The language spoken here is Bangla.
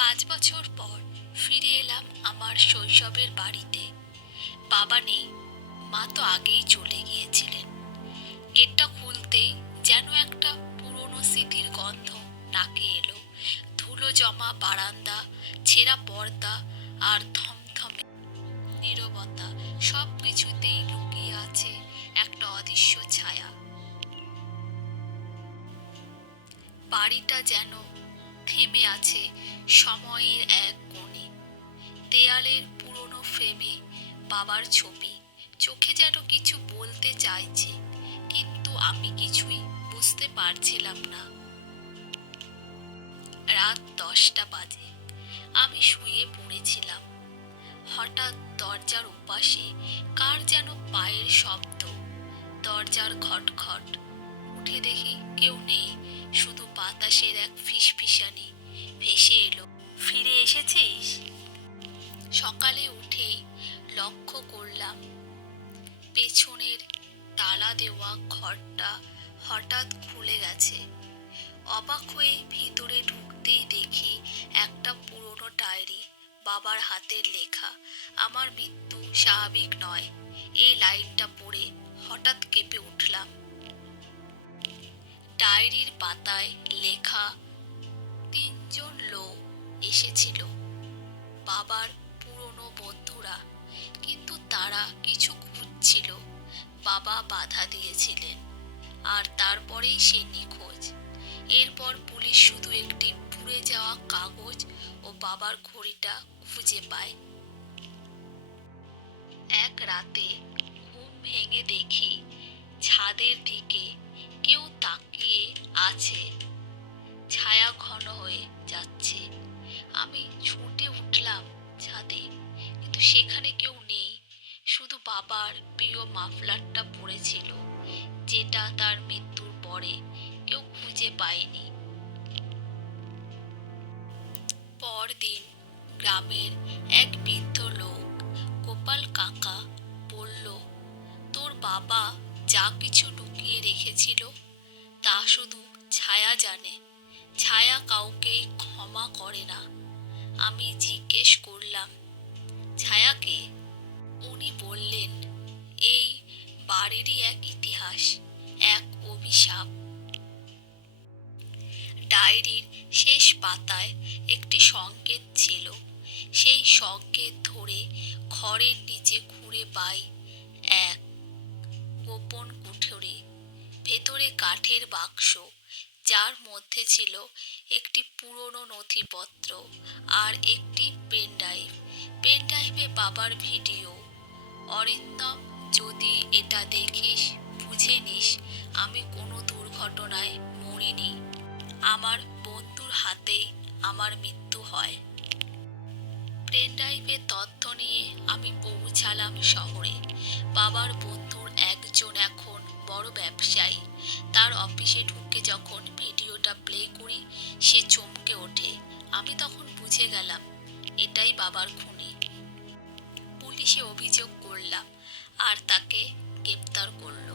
পাঁচ বছর পর ফিরে এলাম আমার শৈশবের বাড়িতে। বাবা নেই, মা তো আগেই চলে গিয়েছিলেন। গেটটা খুলতেই যেন একটা পুরনো স্মৃতির গন্ধ নাকে এলো। ধুলো জমা বারান্দা, ছেঁড়া পর্দা আর থমথমে নীরবতা সব কিছুতেই লুকিয়ে আছে একটা অদৃশ্য ছায়া। বাড়িটা যেন থেমে আছে সময়ের এক কোণে। দেয়ালের পুরনো ফ্রেমে বাবার ছবি। চোখে যেন কিছু বলতে চাইছে, কিন্তু আমি কিছুই বুঝতে পারছিলাম না। রাত দশটা বাজে। আমি শুয়ে পড়েছিলাম। হঠাৎ দরজার উপাসে কার যেন পায়ের শব্দ। দরজার খটখট। উঠে দেখি কেউ নেই। বাতাসের এক ফিসফিসানি ভেসে এলো। ফিরে এসেছিস? সকালে উঠেই লক্ষ্য করলাম, পেছনের তালা দেওয়া ঘরটা হঠাৎ খুলে গেছে। অবাক হয়ে ভিতরে ঢুকতেই দেখি একটা পুরনো ডায়েরি বাবার হাতের লেখা, আমার মৃত্যু স্বাভাবিক নয়। এই লাইনটা পড়ে হঠাৎ কেঁপে উঠলাম। ডায়েরির পাতায় লেখা তিনজন লোক এসেছিল। বাবার পুরনো বন্ধুরা, কিন্তু তারা কিছু খুঁজছিল। বাবা বাধা দিয়েছিলেন, আর তারপরেই সে নিখোঁজ। এরপর পুলিশ শুধু একটি পুড়ে যাওয়া কাগজ ও বাবার ঘড়িটা খুঁজে পায়। এক রাতে ঘুম ভেঙে দেখি ছাদের দিকে কেউ তাকিয়ে আছে। ছায়া ঘন হয়ে যাচ্ছে। আমি ছুটে উঠলাম ছাদে, কিন্তু সেখানে কেউ নেই। শুধু বাবার প্রিয় মাফলারটা পড়েছিল, যেটা তার মৃত্যুর পরে কেউ খুঁজে পায়নি। পরদিন গ্রামের এক বৃদ্ধ লোক গোপাল কাকা বলল, তোর বাবা যা কিছু লুকিয়ে রেখেছিল তা শুধু ছায়া জানে। ছায়া কাউকে ক্ষমা করে না। আমি জিজ্ঞেস করলাম, ছায়াকে উনি বললেন, এই বাড়িরই এক ইতিহাস, এক অভিশাপ। ডায়েরির শেষ পাতায় একটি সংকেত ছিল। সেই সংকেত ধরে ঘরের নিচে ঘুরে পাই এক গোপন ভেতরে কাঠের বাক্স, যার মধ্যে ছিল একটি পুরনো নথিপত্র আর একটি পেন ড্রাইভ। পেন ড্রাইভে বাবার ভিডিও। অরিন্দম, যদি এটা দেখিস, বুঝে নিস, আমি কোনো দুর্ঘটনায় মরিনি। আমার বন্ধুর হাতেই আমার মৃত্যু হয়। পেন ড্রাইভের তথ্য নিয়ে আমি পৌঁছালাম শহরে। বাবার বড় ব্যবসায়ী তার অফিসে ঢুকে যখন ভিডিওটা প্লে করি, সে চমকে ওঠে। আমি তখন বুঝে গেলাম, এটাই বাবার খুনি। পুলিশে অভিযোগ করলাম, আর তাকে গ্রেপ্তার করল।